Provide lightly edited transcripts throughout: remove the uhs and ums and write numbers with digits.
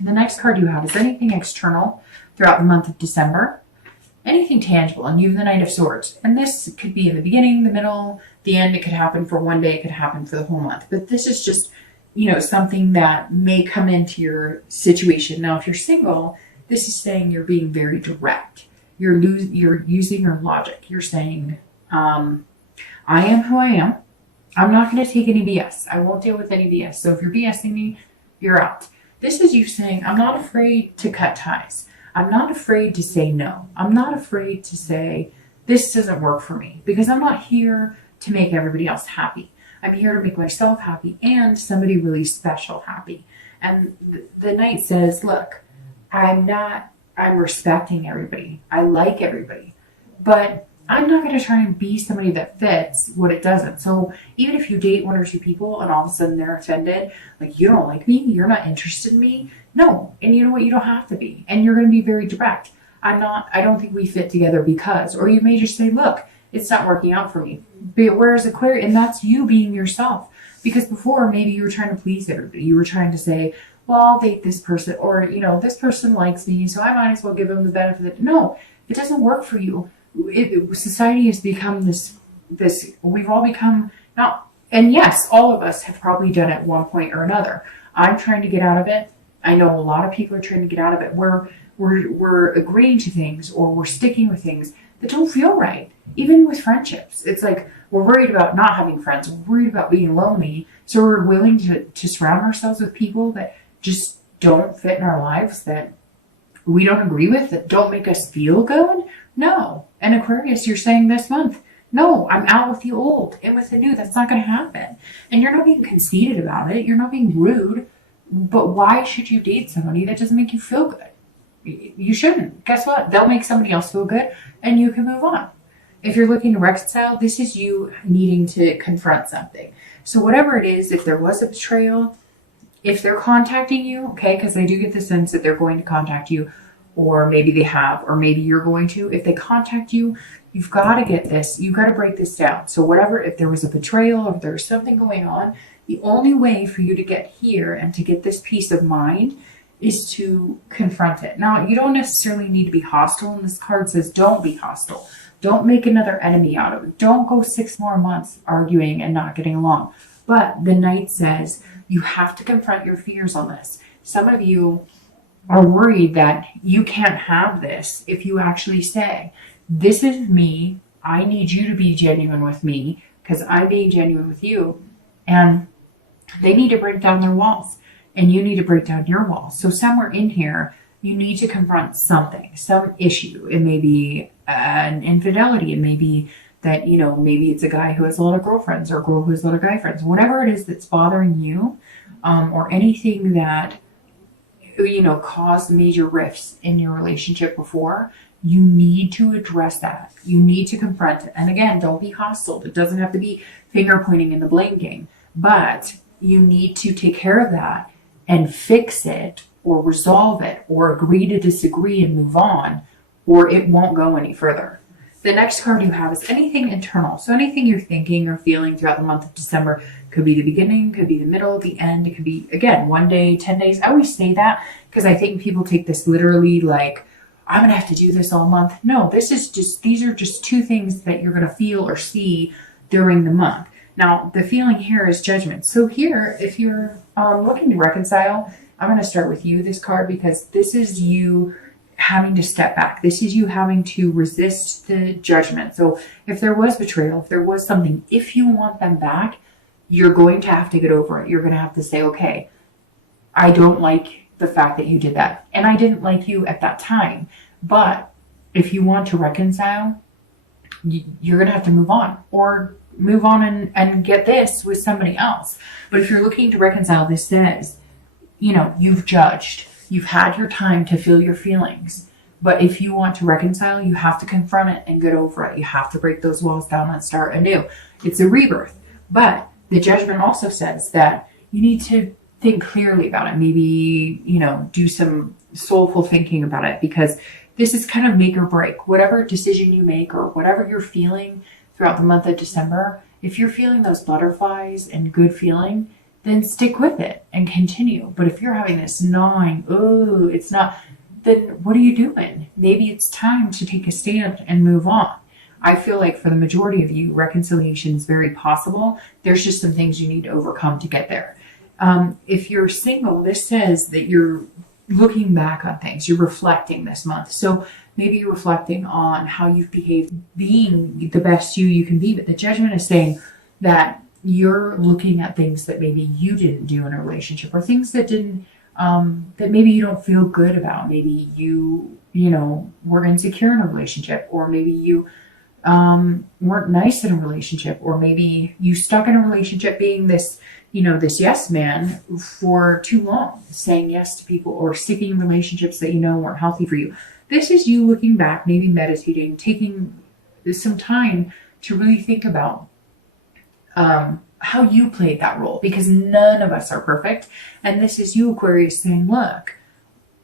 The next card you have is anything external throughout the month of December, anything tangible, and you have the Knight of Swords. And this could be in the beginning, the middle, the end. It could happen for one day. It could happen for the whole month. But this is just, something that may come into your situation. Now, if you're single, this is saying you're being very direct. You're using your logic. You're saying, I am who I am. I'm not going to take any BS. I won't deal with any BS. So if you're BSing me, you're out. This is you saying, I'm not afraid to cut ties. I'm not afraid to say no. I'm not afraid to say, this doesn't work for me, because I'm not here to make everybody else happy. I'm here to make myself happy and somebody really special happy. And the Knight says, look, I'm respecting everybody. I like everybody, but I'm not going to try and be somebody that fits what it doesn't. So even if you date one or two people and all of a sudden they're offended, like, you don't like me, you're not interested in me. No. And you know what? You don't have to be. And you're going to be very direct. I don't think we fit together because, or you may just say, look, it's not working out for me. But whereas Aquarius, and that's you being yourself. Because before, maybe you were trying to please everybody. You were trying to say, well, I'll date this person, or, this person likes me, so I might as well give them the benefit of it. No, it doesn't work for you. Society has become this, we've all become, and yes, all of us have probably done it at one point or another. I'm trying to get out of it. I know a lot of people are trying to get out of it. We're agreeing to things, or we're sticking with things that don't feel right. Even with friendships, it's like we're worried about not having friends. We're worried about being lonely. So we're willing to surround ourselves with people that just don't fit in our lives, that we don't agree with, that don't make us feel good. No. And Aquarius, you're saying this month, no, I'm out with the old and with the new. That's not going to happen. And you're not being conceited about it. You're not being rude. But why should you date somebody that doesn't make you feel good? You shouldn't. Guess what? They'll make somebody else feel good and you can move on. If you're looking to reconcile, this is you needing to confront something. So whatever it is, if there was a betrayal, if they're contacting you, okay, because I do get the sense that they're going to contact you, or maybe they have, or maybe you're going to. If they contact you, you've got to get this. You've got to break this down. So whatever, if there was a betrayal, or if there's something going on, the only way for you to get here and to get this peace of mind is to confront it. Now, you don't necessarily need to be hostile, and this card says don't be hostile. Don't make another enemy out of it. Don't go 6 more months arguing and not getting along. But the Knight says you have to confront your fears on this. Some of you are worried that you can't have this if you actually say, this is me. I need you to be genuine with me because I'm being genuine with you. And they need to break down their walls, and you need to break down your walls. So somewhere in here, you need to confront something, some issue. It may be an infidelity. It may be that, maybe it's a guy who has a lot of girlfriends, or a girl who has a lot of guy friends. Whatever it is that's bothering you, or anything that, caused major rifts in your relationship before, you need to address that. You need to confront it. And again, don't be hostile. It doesn't have to be finger pointing in the blame game, but you need to take care of that and fix it, or resolve it, or agree to disagree and move on, or it won't go any further. The next card you have is anything internal. So anything you're thinking or feeling throughout the month of December. Could be the beginning, could be the middle, the end. It could be, again, 1 day, 10 days. I always say that because I think people take this literally like, I'm going to have to do this all month. No, these are just 2 things that you're going to feel or see during the month. Now, the feeling here is judgment. So here, if you're looking to reconcile, I'm going to start with you, this card, because this is you having to step back. This is you having to resist the judgment. So if there was betrayal, if there was something, if you want them back, you're going to have to get over it. You're going to have to say, okay, I don't like the fact that you did that. And I didn't like you at that time. But if you want to reconcile, you're going to have to move on, or move on and get this with somebody else. But if you're looking to reconcile, this says, you've judged. You've had your time to feel your feelings. But if you want to reconcile, you have to confront it and get over it. You have to break those walls down and start anew. It's a rebirth. But the judgment also says that you need to think clearly about it. Maybe, do some soulful thinking about it, because this is kind of make or break. Whatever decision you make, or whatever you're feeling throughout the month of December, if you're feeling those butterflies and good feeling, then stick with it and continue. But if you're having this gnawing, oh, it's not, then what are you doing? Maybe it's time to take a stand and move on. I feel like for the majority of you, reconciliation is very possible. There's just some things you need to overcome to get there. If you're single, this says that you're looking back on things. You're reflecting this month. So maybe you're reflecting on how you've behaved, being the best you can be. But the Judgment is saying that you're looking at things that maybe you didn't do in a relationship, or things that didn't, that maybe you don't feel good about. Maybe you were insecure in a relationship, or maybe you weren't nice in a relationship, or maybe you stuck in a relationship being this yes man for too long, saying yes to people or sticking in relationships that weren't healthy for you. This is you looking back, maybe meditating, taking some time to really think about how you played that role, because none of us are perfect. And this is you, Aquarius, saying, look,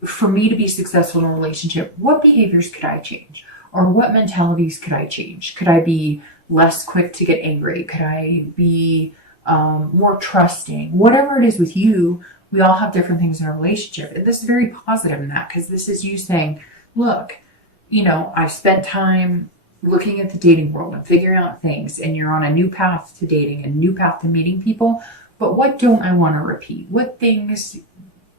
for me to be successful in a relationship, what behaviors could I change? Or what mentalities could I change? Could I be less quick to get angry? Could I be more trusting? Whatever it is with you, we all have different things in our relationship. And this is very positive in that, because this is you saying, look, I've spent time looking at the dating world and figuring out things, and you're on a new path to dating, a new path to meeting people. But what don't I want to repeat? What things,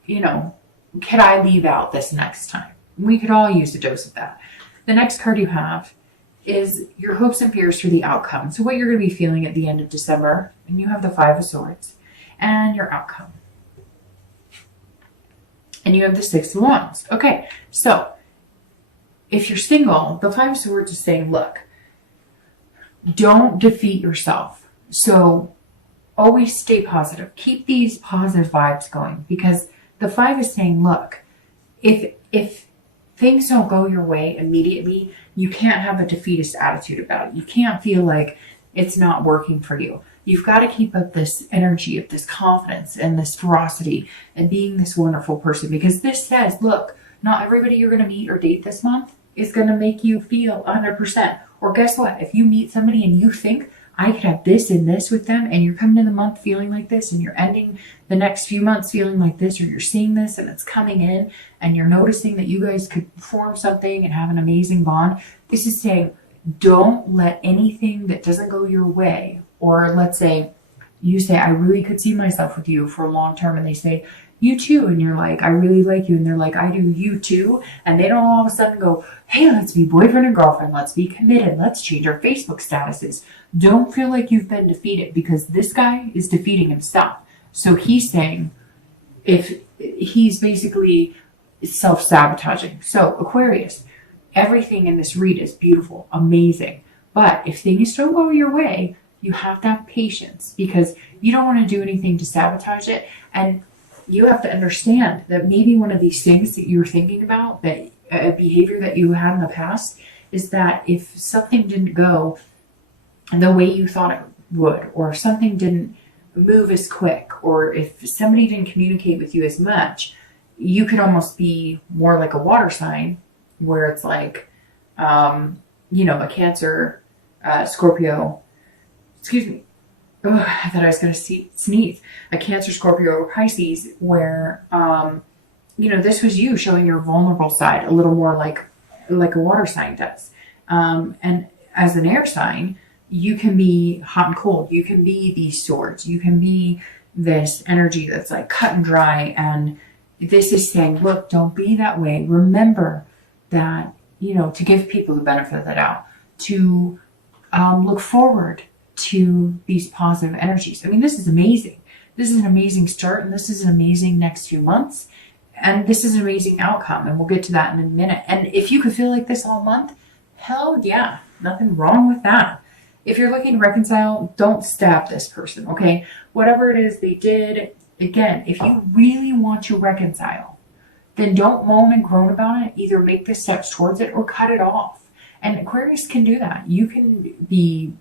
could I leave out this next time? We could all use a dose of that. The next card you have is your hopes and fears for the outcome. So what you're going to be feeling at the end of December, and you have the Five of Swords and your outcome. And you have the Six of Wands. Okay, so if you're single, the Five of Swords is saying, look, don't defeat yourself. So always stay positive. Keep these positive vibes going, because the Five is saying, look, if things don't go your way immediately, you can't have a defeatist attitude about it. You can't feel like it's not working for you. You've got to keep up this energy of this confidence and this ferocity and being this wonderful person, because this says, look, not everybody you're going to meet or date this month is going to make you feel 100%. Or guess what? If you meet somebody and you think, I could have this and this with them, and you're coming in the month feeling like this, and you're ending the next few months feeling like this, or you're seeing this and it's coming in, and you're noticing that you guys could form something and have an amazing bond. This is saying, don't let anything that doesn't go your way, or let's say you say, I really could see myself with you for a long term, and they say, you too, and you're like, I really like you, and they're like, I do, you too, and they don't all of a sudden go, hey, let's be boyfriend and girlfriend, let's be committed, let's change our Facebook statuses. Don't feel like you've been defeated, because this guy is defeating himself. So he's saying, if he's basically self-sabotaging. So Aquarius, everything in this read is beautiful, amazing, but if things don't go your way, you have to have patience, because you don't want to do anything to sabotage it. And you have to understand that maybe one of these things that you're thinking about, that a behavior that you had in the past, is that if something didn't go the way you thought it would, or if something didn't move as quick, or if somebody didn't communicate with you as much, you could almost be more like a water sign, where it's like, a Cancer, Scorpio, excuse me. Oh, I thought I was going to sneeze. A Cancer, Scorpio, or Pisces, where, this was you showing your vulnerable side a little more like a water sign does. And as an air sign, you can be hot and cold. You can be these swords. You can be this energy that's like cut and dry. And this is saying, look, don't be that way. Remember that, to give people the benefit of the doubt, to look forward to these positive energies. I mean, this is amazing. This is an amazing start, and this is an amazing next few months, and this is an amazing outcome, and we'll get to that in a minute. And if you could feel like this all month, hell yeah, nothing wrong with that. If you're looking to reconcile, don't stab this person, okay? Whatever it is they did, again, if you really want to reconcile, then don't moan and groan about it. Either make the steps towards it or cut it off. And Aquarius can do that. You can be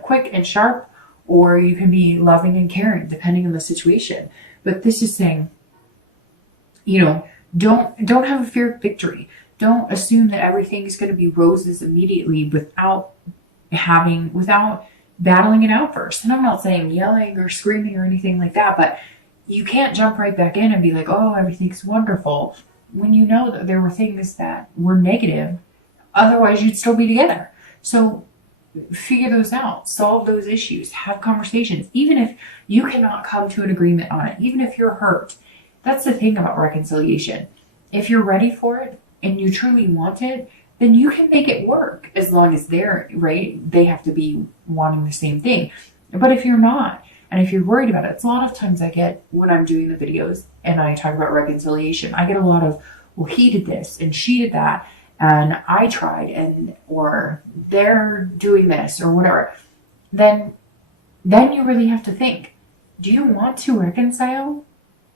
quick and sharp, or you can be loving and caring, depending on the situation. But this is saying, don't have a fear of victory. Don't assume that everything is going to be roses immediately without battling it out first. And I'm not saying yelling or screaming or anything like that, but you can't jump right back in and be like, oh, everything's wonderful, when you know that there were things that were negative. Otherwise, you'd still be together. So figure those out, solve those issues, have conversations, even if you cannot come to an agreement on it, even if you're hurt. That's the thing about reconciliation. If you're ready for it and you truly want it, then you can make it work, as long as they're right. They have to be wanting the same thing. But if you're not, and if you're worried about it, it's a lot of times I get, when I'm doing the videos and I talk about reconciliation, I get a lot of, well, he did this and she did that, and I tried, and or they're doing this or whatever. Then you really have to think, do you want to reconcile?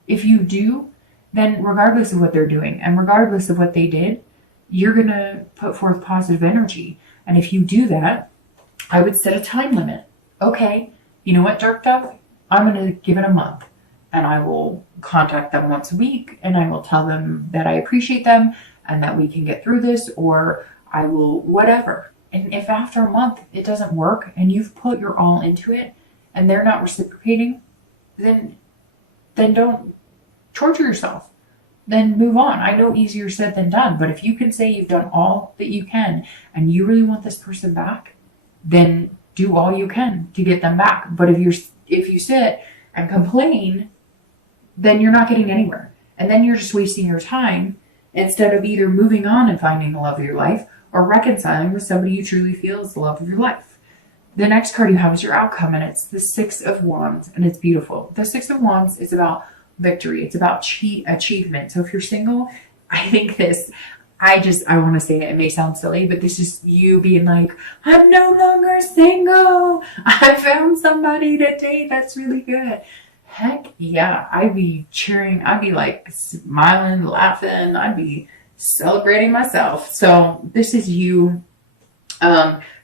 If you do, then regardless of what they're doing and regardless of what they did, you're going to put forth positive energy. And if you do that, I would set a time limit. Okay, you know what, Dark Dove? I'm going to give it a month, and I will contact them once a week, and I will tell them that I appreciate them and that we can get through this, or I will whatever. And if after a month it doesn't work and you've put your all into it and they're not reciprocating, then don't torture yourself. Then move on. I know easier said than done, but if you can say you've done all that you can and you really want this person back, then do all you can to get them back. But if you sit and complain, then you're not getting anywhere. And then you're just wasting your time instead of either moving on and finding the love of your life or reconciling with somebody you truly feel is the love of your life. The next card you have is your outcome, and it's the Six of Wands, and it's beautiful. The Six of Wands is about victory. It's about achievement. So if you're single, I think I want to say it may sound silly, but this is you being like, I'm no longer single. I found somebody to date that's really good. Heck yeah. I'd be cheering. I'd be like smiling, laughing. I'd be celebrating myself. So this is you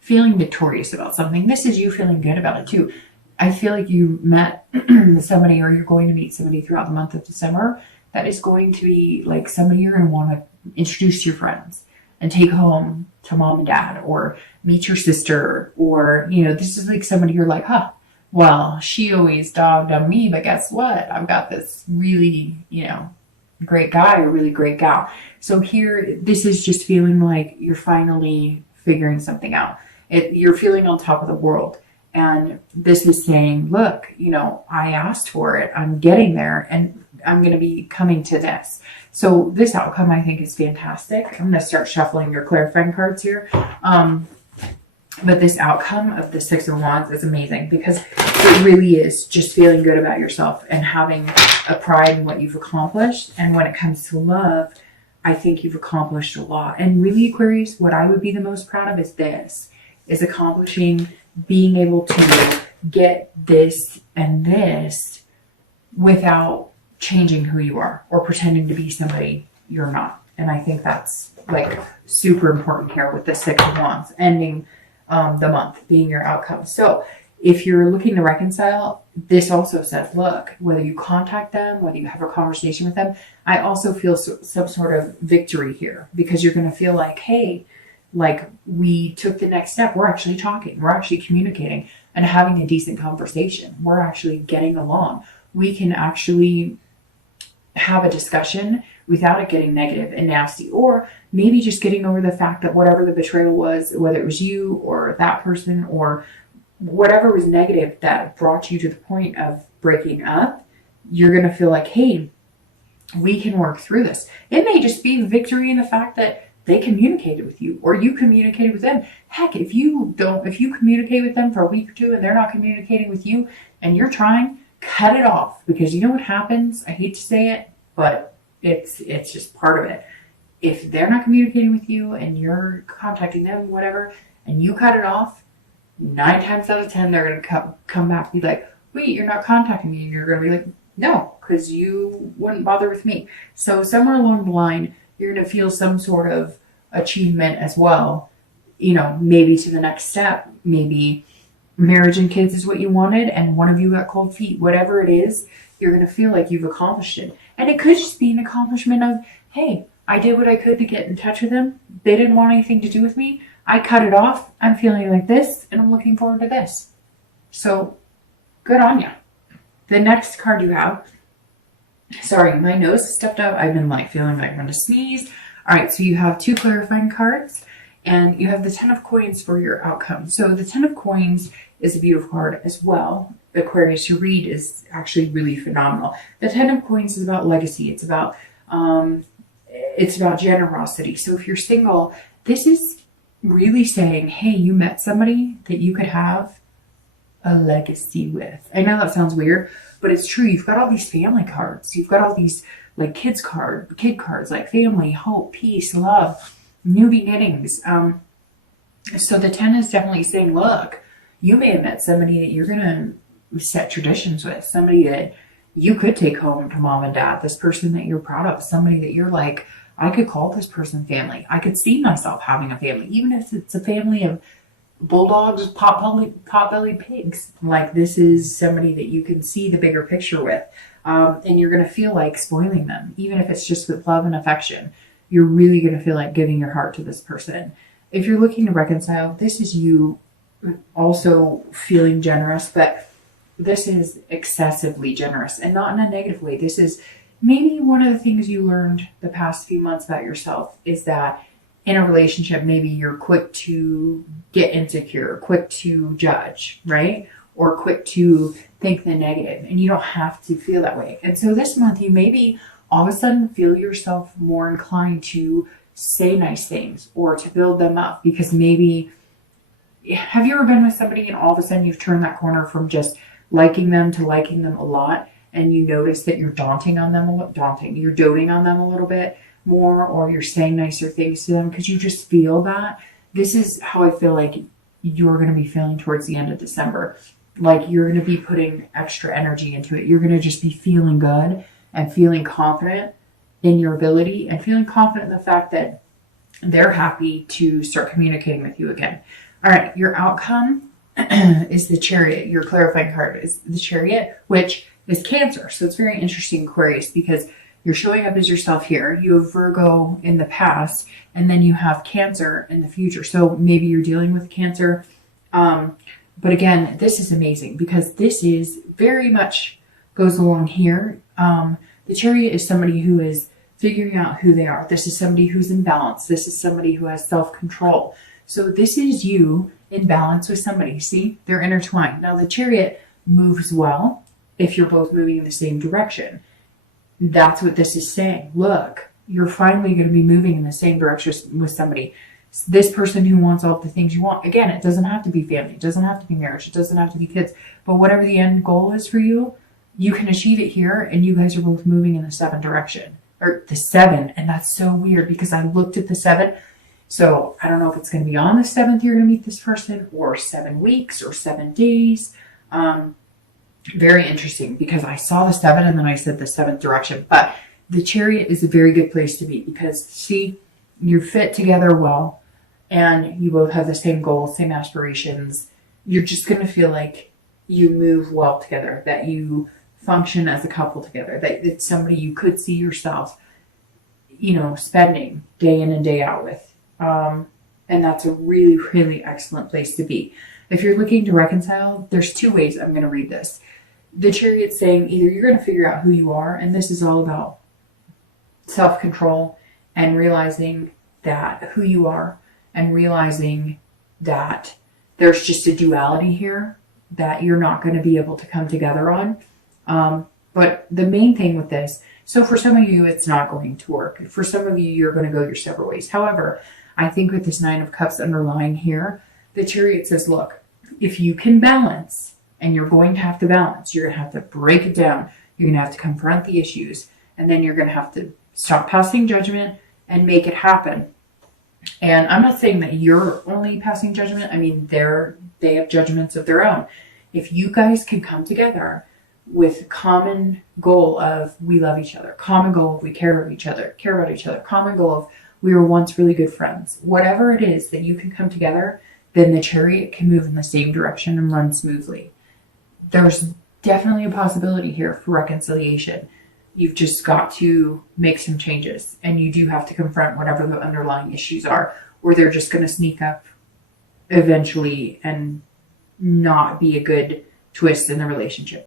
feeling victorious about something. This is you feeling good about it too. I feel like you met somebody, or you're going to meet somebody throughout the month of December that is going to be like somebody you're going to want to introduce to your friends and take home to mom and dad, or meet your sister, or, this is like somebody you're like, well, she always dogged on me, but guess what? I've got this really, great guy or really great gal. So here, this is just feeling like you're finally figuring something out. You're feeling on top of the world. And this is saying, look, I asked for it. I'm getting there, and I'm going to be coming to this. So this outcome, I think, is fantastic. I'm going to start shuffling your clarifying cards here. But this outcome of the Six of Wands is amazing, because it really is just feeling good about yourself and having a pride in what you've accomplished. And when it comes to love, I think you've accomplished a lot. And really, Aquarius, what I would be the most proud of is accomplishing, being able to get this and this without changing who you are or pretending to be somebody you're not. And I think that's like super important here with the Six of Wands ending the month being your outcome. So if you're looking to reconcile, this also says, look, whether you contact them, whether you have a conversation with them, I also feel some sort of victory here, because you're going to feel like, hey, like we took the next step. We're actually talking. We're actually communicating and having a decent conversation. We're actually getting along. We can actually have a discussion without it getting negative and nasty, or maybe just getting over the fact that whatever the betrayal was, whether it was you or that person or whatever was negative that brought you to the point of breaking up, you're going to feel like, hey, we can work through this. It may just be victory in the fact that they communicated with you or you communicated with them. Heck, if you communicate with them for a week or two and they're not communicating with you and you're trying, cut it off, because you know what happens? I hate to say it, but it's just part of it. If they're not communicating with you and you're contacting them, whatever, and you cut it off, 9 times out of 10, they're going to come back and be like, wait, you're not contacting me. And you're going to be like, no, because you wouldn't bother with me. So somewhere along the line, you're going to feel some sort of achievement as well. Maybe to the next step, maybe marriage and kids is what you wanted and one of you got cold feet. Whatever it is, you're going to feel like you've accomplished it. And it could just be an accomplishment of, hey, I did what I could to get in touch with them. They didn't want anything to do with me. I cut it off. I'm feeling like this, and I'm looking forward to this. So good on you. The next card you have, sorry, my nose is stuffed up. I've been like feeling like I'm going to sneeze. All right, so you have 2 clarifying cards and you have the 10 of coins for your outcome. So the 10 of coins is a beautiful card as well. Aquarius, your read is actually really phenomenal. The 10 of coins is about legacy. It's about generosity. So if you're single, this is really saying, hey, you met somebody that you could have a legacy with. I know that sounds weird, but it's true. You've got all these family cards. You've got all these like kid cards, like family, hope, peace, love, new beginnings. So the 10 is definitely saying, look, you may have met somebody that you're going to set traditions with, somebody that you could take home to mom and dad, this person that you're proud of, somebody that you're like, I could call this person family. I could see myself having a family, even if it's a family of bulldogs, pot-bellied pigs. Like, this is somebody that you can see the bigger picture with. And you're going to feel like spoiling them, even if it's just with love and affection. You're really going to feel like giving your heart to this person. If you're looking to reconcile, this is you also feeling generous, but this is excessively generous and not in a negative way. This is maybe one of the things you learned the past few months about yourself is that in a relationship, maybe you're quick to get insecure, quick to judge, right? Or quick to think the negative, and you don't have to feel that way. And so this month, you maybe all of a sudden feel yourself more inclined to say nice things or to build them up, because maybe, have you ever been with somebody and all of a sudden you've turned that corner from just liking them to liking them a lot, and you notice that you're doting on them a little bit more, or you're saying nicer things to them because you just feel that? This is how I feel like you're going to be feeling towards the end of December. Like, you're going to be putting extra energy into it. You're going to just be feeling good and feeling confident in your ability and feeling confident in the fact that they're happy to start communicating with you again. All right, your outcome is the Chariot. Your clarifying card is the Chariot, which is Cancer. So it's very interesting, Aquarius, because you're showing up as yourself here. You have Virgo in the past, and then you have Cancer in the future. So maybe you're dealing with Cancer. But again, this is amazing because this is very much goes along here. The Chariot is somebody who is figuring out who they are. This is somebody who's in balance. This is somebody who has self-control. So this is you in balance with somebody. See, they're intertwined. Now the Chariot moves well if you're both moving in the same direction. That's what this is saying. Look, you're finally going to be moving in the same direction with somebody. This person who wants all the things you want. Again, it doesn't have to be family. It doesn't have to be marriage. It doesn't have to be kids. But whatever the end goal is for you, you can achieve it here, and you guys are both moving in the 7 direction. Or the 7, and that's so weird because I looked at the 7. So I don't know if it's going to be on the 7th you're going to meet this person, or 7 weeks, or 7 days. Very interesting because I saw the 7 and then I said the 7th direction. But the Chariot is a very good place to be because, see, you fit together well and you both have the same goals, same aspirations. You're just going to feel like you move well together, that you function as a couple together, that it's somebody you could see yourself, spending day in and day out with. And that's a really, really excellent place to be. If you're looking to reconcile, there's 2 ways I'm going to read this. The Chariot's saying either you're going to figure out who you are, and this is all about self-control and realizing that who you are, and realizing that there's just a duality here that you're not going to be able to come together on. But the main thing with this, so for some of you, it's not going to work. For some of you, you're going to go your separate ways. However, I think with this 9 of Cups underlying here, the Chariot says, look, if you can balance, and you're going to have to balance, you're going to have to break it down. You're going to have to confront the issues, and then you're going to have to stop passing judgment and make it happen. And I'm not saying that you're only passing judgment. I mean, they have judgments of their own. If you guys can come together with common goal of we love each other, common goal of we care about each other, common goal of we were once really good friends, whatever it is that you can come together, then the Chariot can move in the same direction and run smoothly. There's definitely a possibility here for reconciliation. You've just got to make some changes, and you do have to confront whatever the underlying issues are, or they're just going to sneak up eventually and not be a good twist in the relationship.